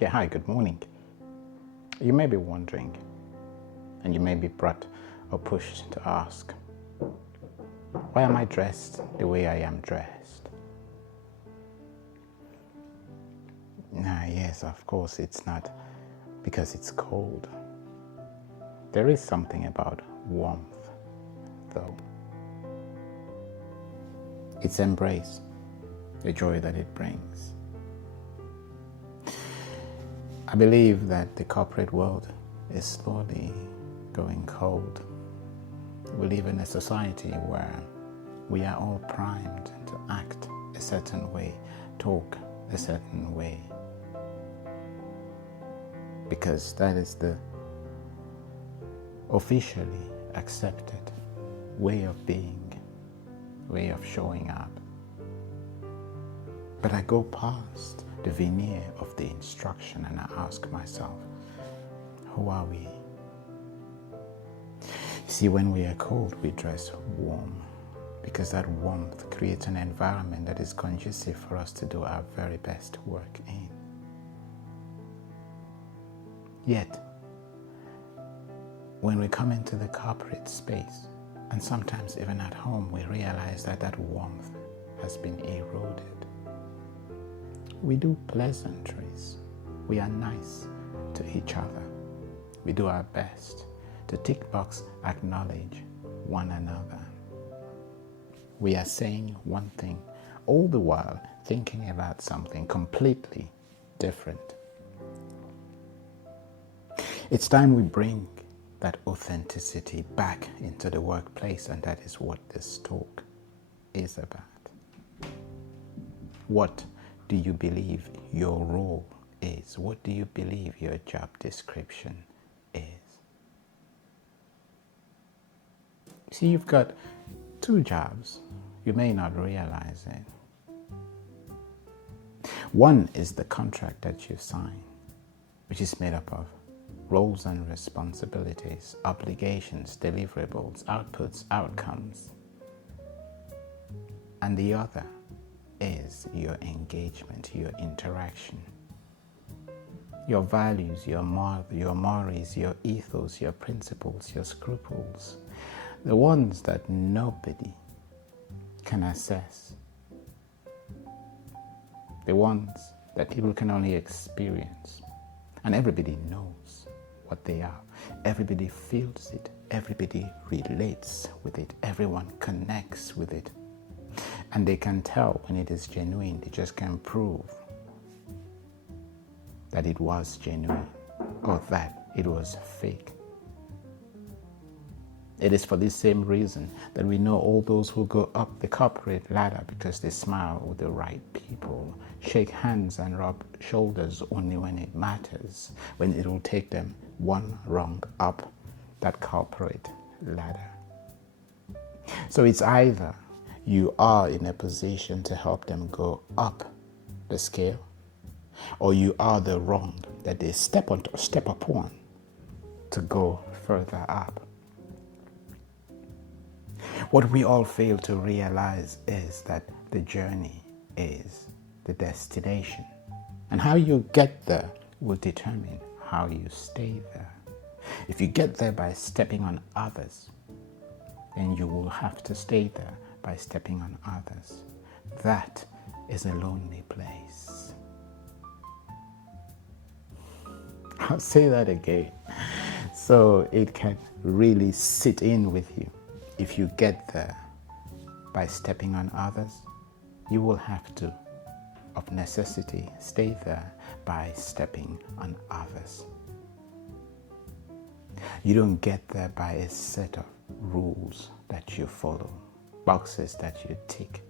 Yeah, hi, good morning. You may be wondering, and you may be brought or pushed to ask, why am I dressed the way I am dressed? Yes, of course, it's not because it's cold. There is something about warmth, though. Its embrace, the joy that it brings. I believe that the corporate world is slowly going cold. We live in a society where we are all primed to act a certain way, talk a certain way, because that is the officially accepted way of being, way of showing up. But I go past the veneer of the instruction and I ask myself, who are we? See, when we are cold, we dress warm because that warmth creates an environment that is conducive for us to do our very best work in. Yet, when we come into the corporate space, and sometimes even at home, we realize that that warmth has been eroded. We do pleasantries. We are nice to each other. We do our best to tick box acknowledge one another. We are saying one thing, all the while thinking about something completely different. It's time we bring that authenticity back into the workplace, and that is what this talk is about. What do you believe your role is? What do you believe your job description is? See, you've got two jobs. You may not realize it. One is the contract that you sign, which is made up of roles and responsibilities, obligations, deliverables, outputs, outcomes. And the other is your engagement, your interaction, your values, your mores, your ethos, your principles, your scruples, the ones that nobody can assess, the ones that people can only experience, and everybody knows what they are. Everybody feels it. Everybody relates with it. Everyone connects with it. And they can tell when it is genuine. They just can prove that it was genuine or that it was fake. It is for this same reason that we know all those who go up the corporate ladder because they smile with the right people, shake hands and rub shoulders only when it matters, when it will take them one rung up that corporate ladder. So it's either you are in a position to help them go up the scale, or you are the rung that they step upon to go further up. What we all fail to realize is that the journey is the destination. And how you get there will determine how you stay there. If you get there by stepping on others, then you will have to stay there by stepping on others. That is a lonely place. I'll say that again, so it can really sit in with you. If you get there by stepping on others, you will have to, of necessity, stay there by stepping on others. You don't get there by a set of rules that you follow, boxes that you tick.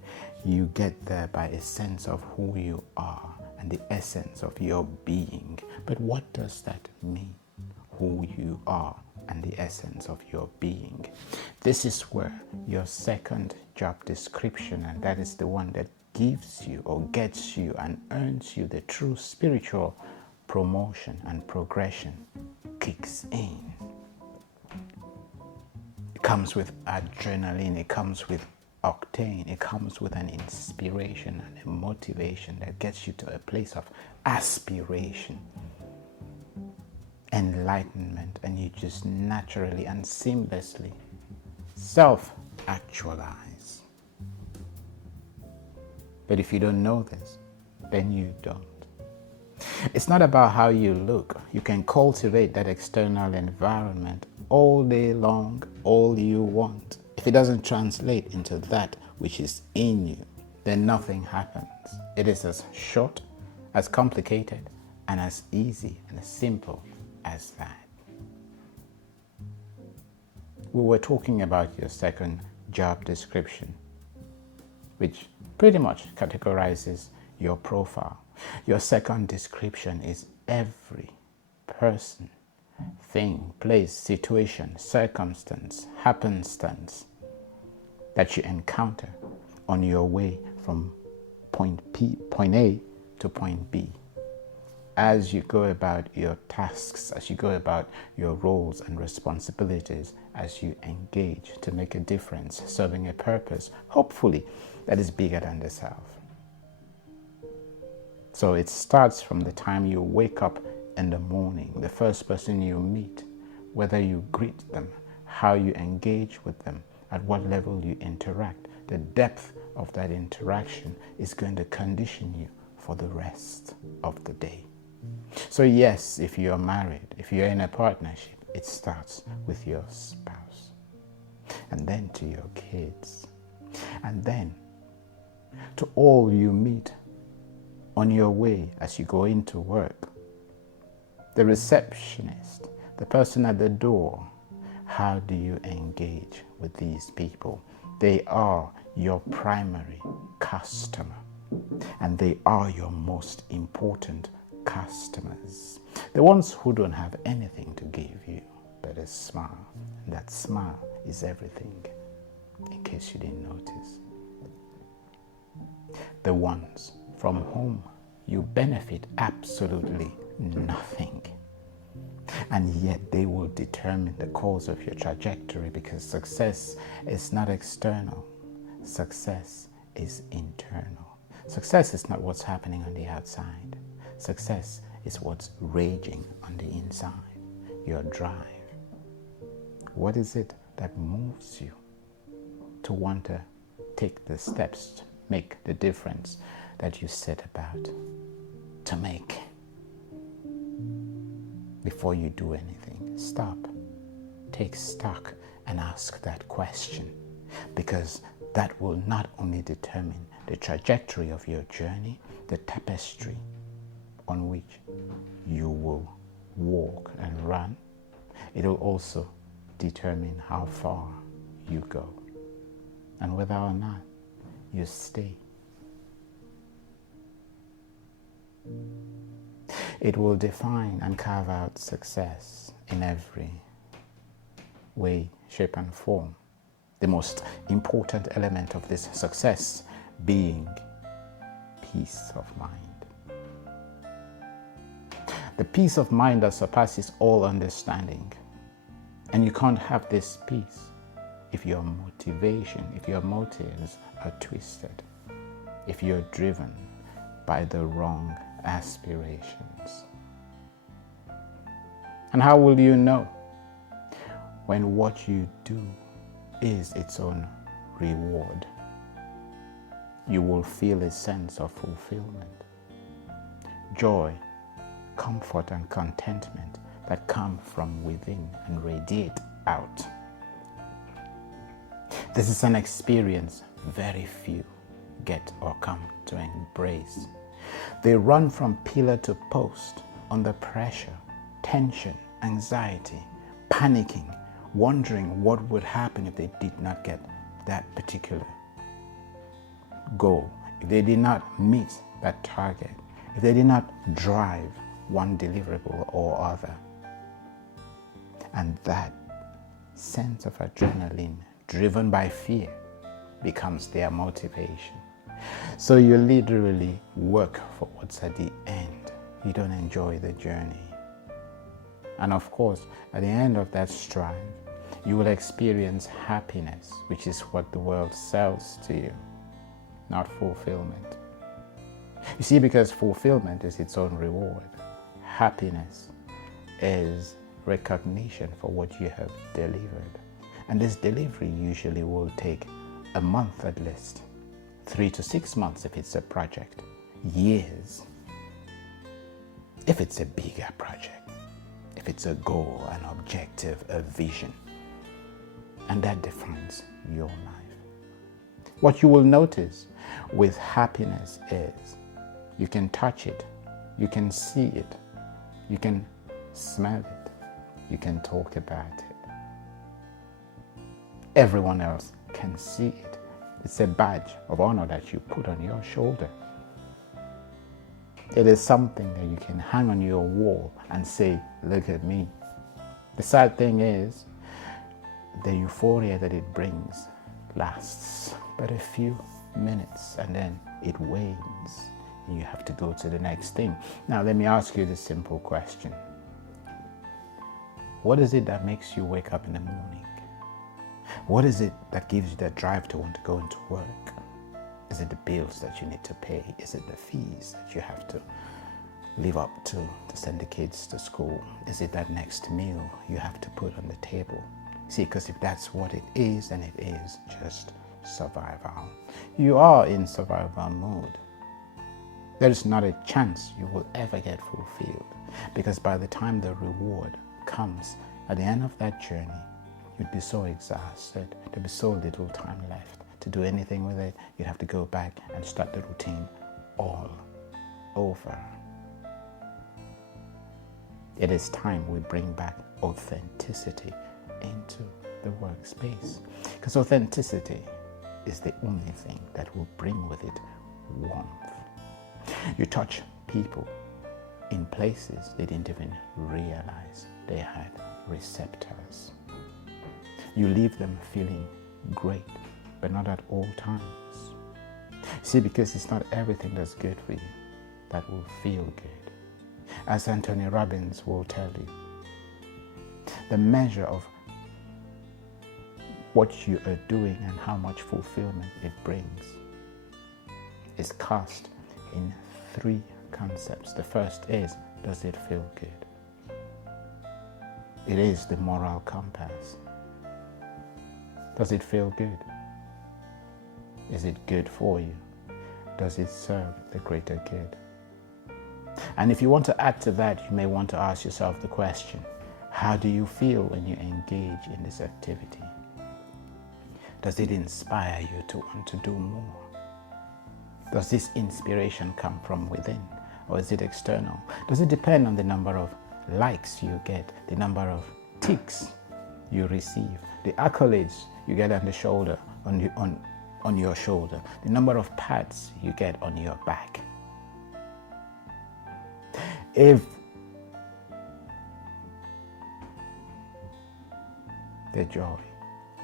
You get there by a sense of who you are and the essence of your being. But what does that mean? Who you are and the essence of your being. This is where your second job description, and that is the one that gives you or gets you and earns you the true spiritual promotion and progression, kicks in. It comes with adrenaline, it comes with octane. It comes with an inspiration and a motivation that gets you to a place of aspiration, enlightenment, and you just naturally and seamlessly self-actualize. But if you don't know this, then you don't. It's not about how you look. You can cultivate that external environment all day long, all you want. If it doesn't translate into that which is in you, then nothing happens. It is as short, as complicated, and as easy and as simple as that. We were talking about your second job description, which pretty much categorizes your profile. Your second description is every person, thing, place, situation, circumstance, happenstance that you encounter on your way from point A to point B. As you go about your tasks, as you go about your roles and responsibilities, as you engage to make a difference, serving a purpose, hopefully, that is bigger than the self. So it starts from the time you wake up in the morning, the first person you meet, whether you greet them, how you engage with them, at what level you interact. The depth of that interaction is going to condition you for the rest of the day. So yes, if you're married, if you're in a partnership, it starts with your spouse, and then to your kids, and then to all you meet on your way as you go into work. The receptionist, the person at the door. How do you engage with these people? They are your primary customer, and they are your most important customers. The ones who don't have anything to give you but a smile. And that smile is everything, in case you didn't notice. The ones from whom you benefit absolutely nothing. And yet they will determine the course of your trajectory, because success is not external. Success is internal. Success is not what's happening on the outside. Success is what's raging on the inside, your drive. What is it that moves you to want to take the steps to make the difference that you set about to make? Before you do anything, stop, take stock, and ask that question, because that will not only determine the trajectory of your journey, the tapestry on which you will walk and run, it will also determine how far you go and whether or not you stay. It will define and carve out success in every way, shape, and form. The most important element of this success being peace of mind. The peace of mind that surpasses all understanding. And you can't have this peace if your motivation, if your motives are twisted, if you're driven by the wrong aspirations. And how will you know? When what you do is its own reward. You will feel a sense of fulfillment, joy, comfort, and contentment that come from within and radiate out. This is an experience very few get or come to embrace. They run from pillar to post under pressure, tension, anxiety, panicking, wondering what would happen if they did not get that particular goal, if they did not meet that target, if they did not drive one deliverable or other. And that sense of adrenaline driven by fear becomes their motivation. So you literally work for what's at the end. You don't enjoy the journey. And of course, at the end of that strive, You will experience happiness, which is what the world sells to you, not fulfillment. You see, because fulfillment is its own reward. Happiness is recognition for what you have delivered. And this delivery usually will take a month at least, 3 to 6 months if it's a project, years if it's a bigger project, if it's a goal, an objective, a vision. And that defines your life. What you will notice with happiness is you can touch it, you can see it, you can smell it, you can talk about it. Everyone else can see it. It's a badge of honor that you put on your shoulder. It is something that you can hang on your wall and say, look at me. The sad thing is, the euphoria that it brings lasts but a few minutes and then it wanes. You have to go to the next thing. Now, let me ask you this simple question. What is it that makes you wake up in the morning? What is it that gives you that drive to want to go into work? Is it the bills that you need to pay? Is it the fees that you have to live up to send the kids to school? Is it that next meal you have to put on the table? See, because if that's what it is, then it is just survival. You are in survival mode. There is not a chance you will ever get fulfilled, because by the time the reward comes at the end of that journey, you'd be so exhausted. There'd be so little time left to do anything with it. You'd have to go back and start the routine all over. It is time we bring back authenticity into the workspace, because authenticity is the only thing that will bring with it warmth. You touch people in places they didn't even realize they had receptors. You leave them feeling great, but not at all times. See, because it's not everything that's good for you that will feel good. As Anthony Robbins will tell you, the measure of what you are doing and how much fulfillment it brings is cast in 3 concepts. The first is, does it feel good? It is the moral compass. Does it feel good? Is it good for you? Does it serve the greater good? And if you want to add to that, you may want to ask yourself the question, how do you feel when you engage in this activity? Does it inspire you to want to do more? Does this inspiration come from within, or is it external? Does it depend on the number of likes you get, the number of ticks you receive, the accolades you get on the shoulder, on your shoulder, the number of pats you get on your back? If the joy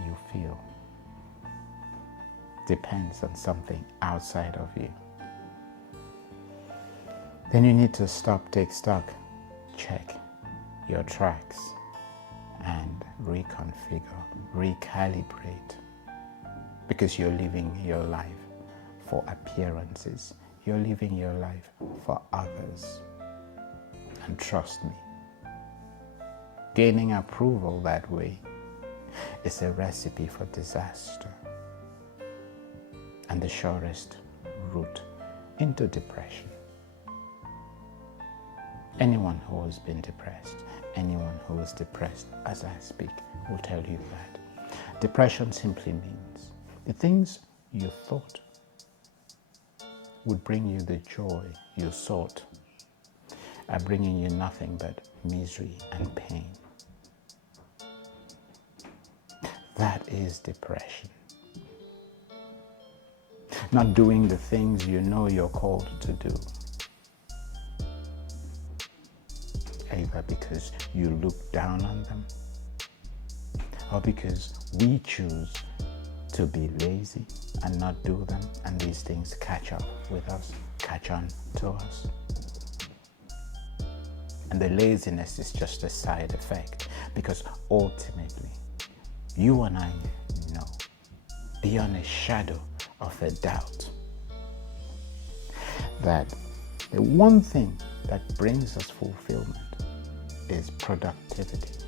you feel depends on something outside of you, then you need to stop, take stock, check your tracks, and reconfigure, recalibrate. Because you're living your life for appearances. You're living your life for others. And trust me, gaining approval that way is a recipe for disaster and the surest route into depression. Anyone who has been depressed, anyone who is depressed as I speak, will tell you that. Depression simply means the things you thought would bring you the joy you sought are bringing you nothing but misery and pain. That is depression. Not doing the things you know you're called to do, either because you look down on them or because we choose to be lazy and not do them, and these things catch up with us, catch on to us. And the laziness is just a side effect, because ultimately You and I know, beyond a shadow of a doubt, that the one thing that brings us fulfillment is productivity.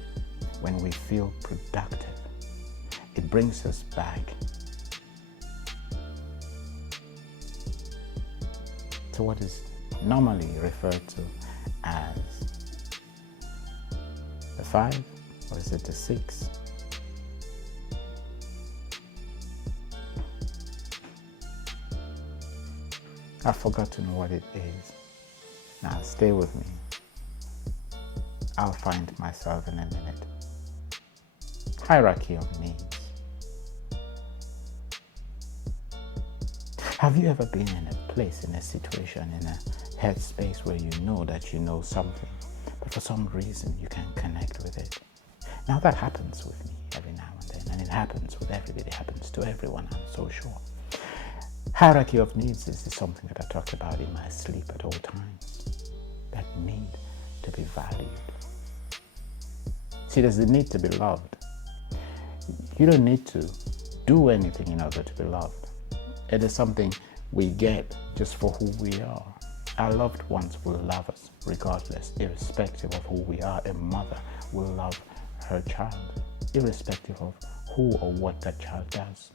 When we feel productive, it brings us back to what is normally referred to as the 5, or is it the 6? I've forgotten what it is. Now stay with me. I'll find myself in a minute. Hierarchy of needs. Have you ever been in a place, in a situation, in a headspace where you know that you know something, but for some reason you can't connect with it? Now that happens with me every now and then, and it happens with everybody, it happens to everyone, I'm so sure. Hierarchy of needs is something that I talk about in my sleep at all times. That need to be valued. See, there's the need to be loved. You don't need to do anything in order to be loved. It is something we get just for who we are. Our loved ones will love us regardless, irrespective of who we are. A mother will love her child, irrespective of who or what that child does.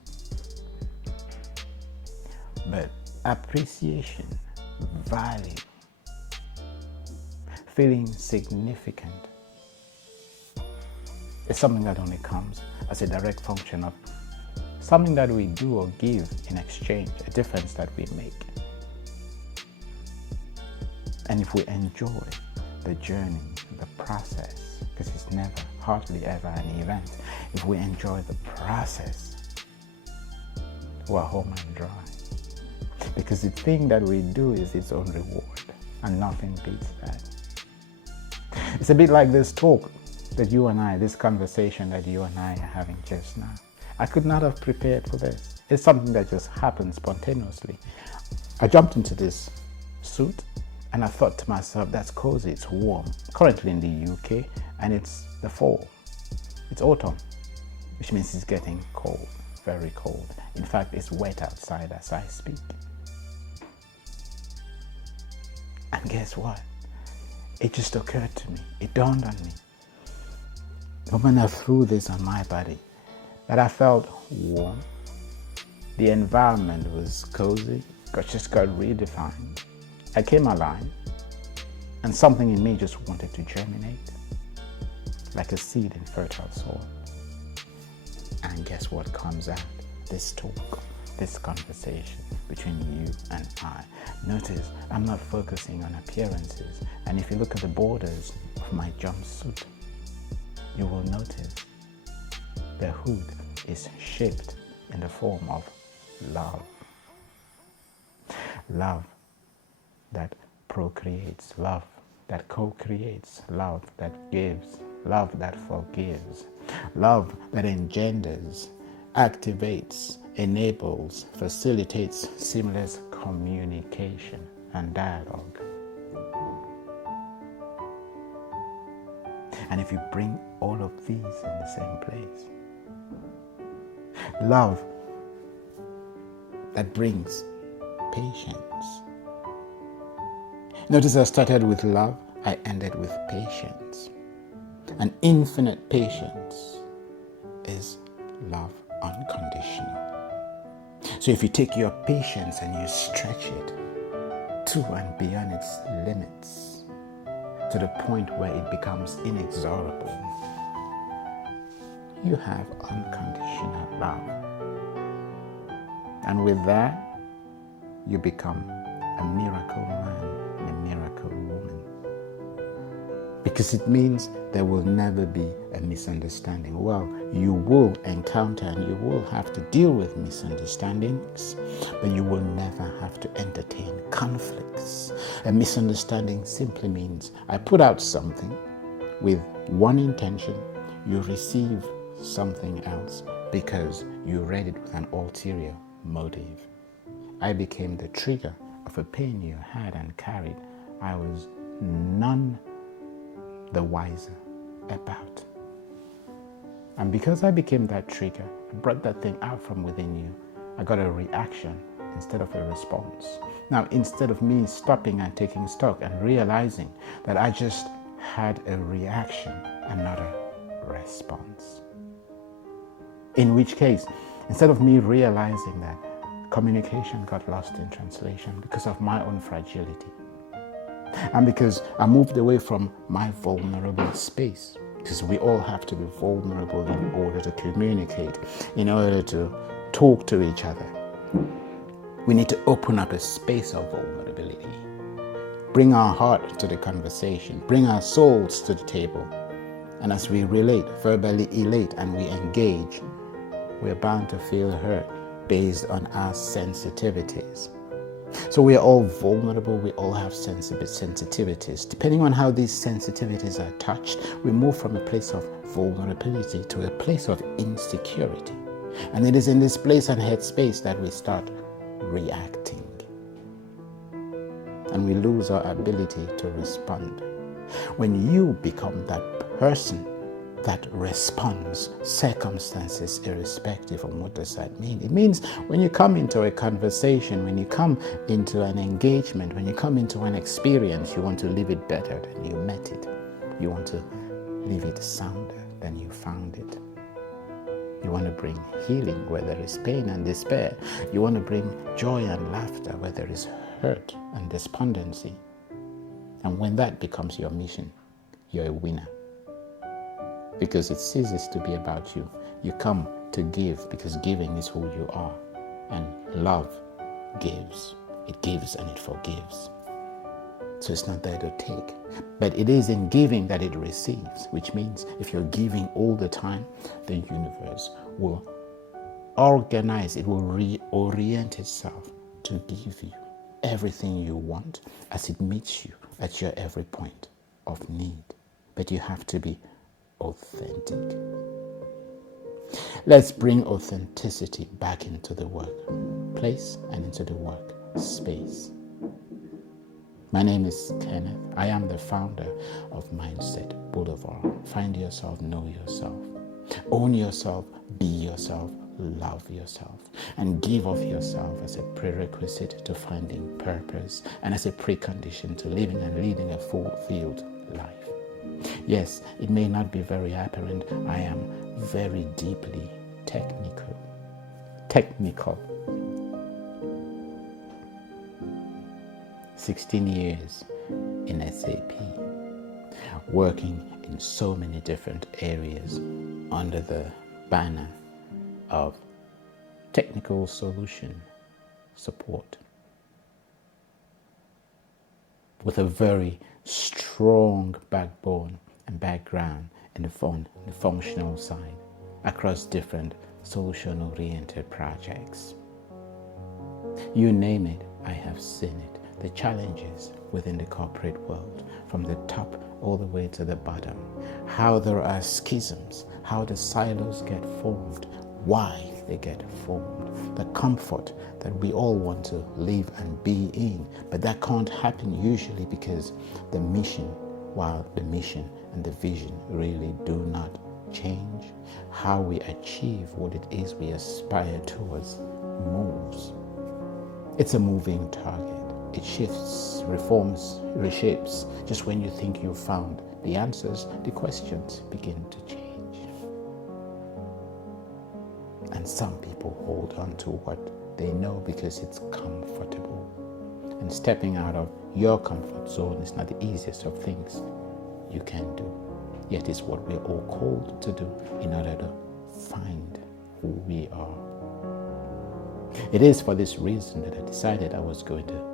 But appreciation, value, feeling significant is something that only comes as a direct function of something that we do or give in exchange, a difference that we make. And if we enjoy the journey, the process, because it's never, hardly ever an event, if we enjoy the process, we're home and dry. Because the thing that we do is its own reward, and nothing beats that. It's a bit like this talk that you and I, this conversation that you and I are having just now. I could not have prepared for this. It's something that just happened spontaneously. I jumped into this suit and I thought to myself, that's cozy, it's warm. Currently in the UK, and it's the fall. It's autumn, which means it's getting cold, very cold. In fact, it's wet outside as I speak. And guess what? It just occurred to me, it dawned on me, when I threw this on my body, that I felt warm. The environment was cozy, just got redefined. I came alive, and something in me just wanted to germinate, like a seed in fertile soil. And guess what comes out? This talk, this conversation between you and I. Notice I'm not focusing on appearances, and if you look at the borders of my jumpsuit, you will notice the hood is shaped in the form of love. Love that procreates, love that co-creates, love that gives, love that forgives, love that engenders, activates, enables, facilitates seamless communication and dialogue. And if you bring all of these in the same place, love that brings patience. Notice I started with love, I ended with patience. And infinite patience is love unconditional. So if you take your patience and you stretch it to and beyond its limits, to the point where it becomes inexorable, you have unconditional love. And with that, you become a miracle man and a miracle woman. Because it means there will never be a misunderstanding. Well, you will encounter and you will have to deal with misunderstandings, but you will never have to entertain conflicts. A misunderstanding simply means I put out something with one intention, you receive something else because you read it with an ulterior motive. I became the trigger of a pain you had and carried. I was none the wiser about. And because I became that trigger, I brought that thing out from within you. I got a reaction instead of a response. Now, instead of me stopping and taking stock and realizing that I just had a reaction and not a response. In which case, instead of me realizing that, communication got lost in translation because of my own fragility. And because I moved away from my vulnerable space. Because we all have to be vulnerable in order to communicate, in order to talk to each other. We need to open up a space of vulnerability. Bring our heart to the conversation. Bring our souls to the table. And as we relate, verbally elate, and we engage, we're bound to feel hurt based on our sensitivities. So we are all vulnerable, we all have sensitivities. Depending on how these sensitivities are touched, we move from a place of vulnerability to a place of insecurity. And it is in this place and headspace that we start reacting. And we lose our ability to respond. When you become that person that responds, circumstances irrespective of, what does that mean? It means when you come into a conversation, when you come into an engagement, when you come into an experience, you want to leave it better than you met it. You want to leave it sounder than you found it. You want to bring healing where there is pain and despair. You want to bring joy and laughter where there is hurt and despondency. And when that becomes your mission, you're a winner. Because it ceases to be about you. You come to give because giving is who you are. And love gives. It gives and it forgives. So it's not there to take. But it is in giving that it receives, which means if you're giving all the time, the universe will organize, it will reorient itself to give you everything you want as it meets you at your every point of need. But you have to be authentic. Let's bring authenticity back into the workplace and into the work space. My name is Kenneth. I am the founder of Mindset Boulevard. Find yourself, know yourself. Own yourself, be yourself, love yourself, and give of yourself as a prerequisite to finding purpose and as a precondition to living and leading a fulfilled life. Yes, it may not be very apparent. I am very deeply technical. 16 years in SAP, working in so many different areas under the banner of technical solution support, with a very strong backbone and background in the functional side across different solution-oriented projects. You name it, I have seen it. The challenges within the corporate world, from the top all the way to the bottom, how there are schisms, how the silos get formed, why they get formed, the comfort that we all want to live and be in, but that can't happen usually because the mission, while the mission and the vision really do not change, how we achieve what it is we aspire towards moves. It's a moving target. It shifts, reforms, reshapes. Just when you think you've found the answers, the questions begin to change. And some people hold on to what they know because it's comfortable. And stepping out of your comfort zone is not the easiest of things you can do. Yet it's what we're all called to do in order to find who we are. It is for this reason that I decided I was going to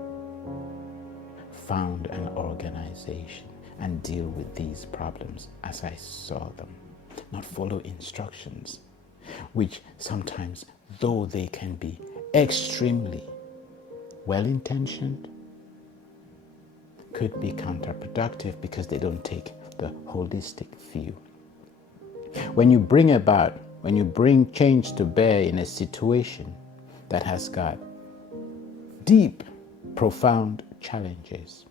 found an organization and deal with these problems as I saw them, not follow instructions, which sometimes, though they can be extremely well-intentioned, could be counterproductive because they don't take the holistic view. When you bring change to bear in a situation that has got deep, profound challenges.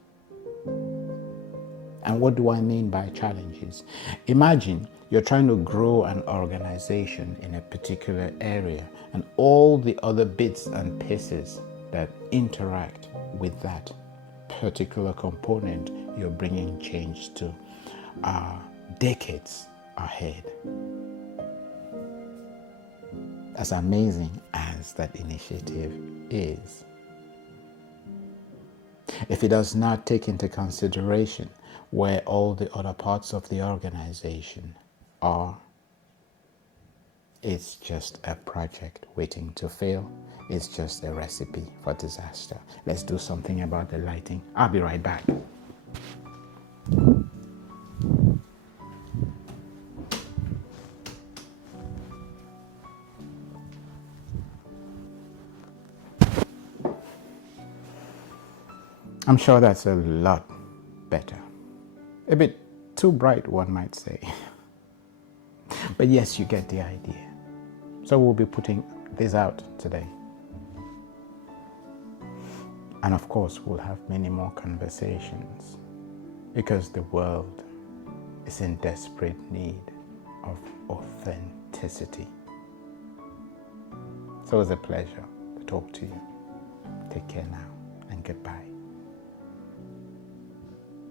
And what do I mean by challenges? Imagine You're trying to grow an organization in a particular area, and all the other bits and pieces that interact with that particular component you're bringing change to are decades ahead. As amazing as that initiative is, if it does not take into consideration where all the other parts of the organization are, it's just a project waiting to fail. It's just a recipe for disaster. Let's do something about the lighting. I'll be right back. I'm sure that's a lot better. A bit too bright, one might say. But yes, you get the idea. So we'll be putting this out today. And of course, we'll have many more conversations because the world is in desperate need of authenticity. So it's a pleasure to talk to you. Take care now and goodbye.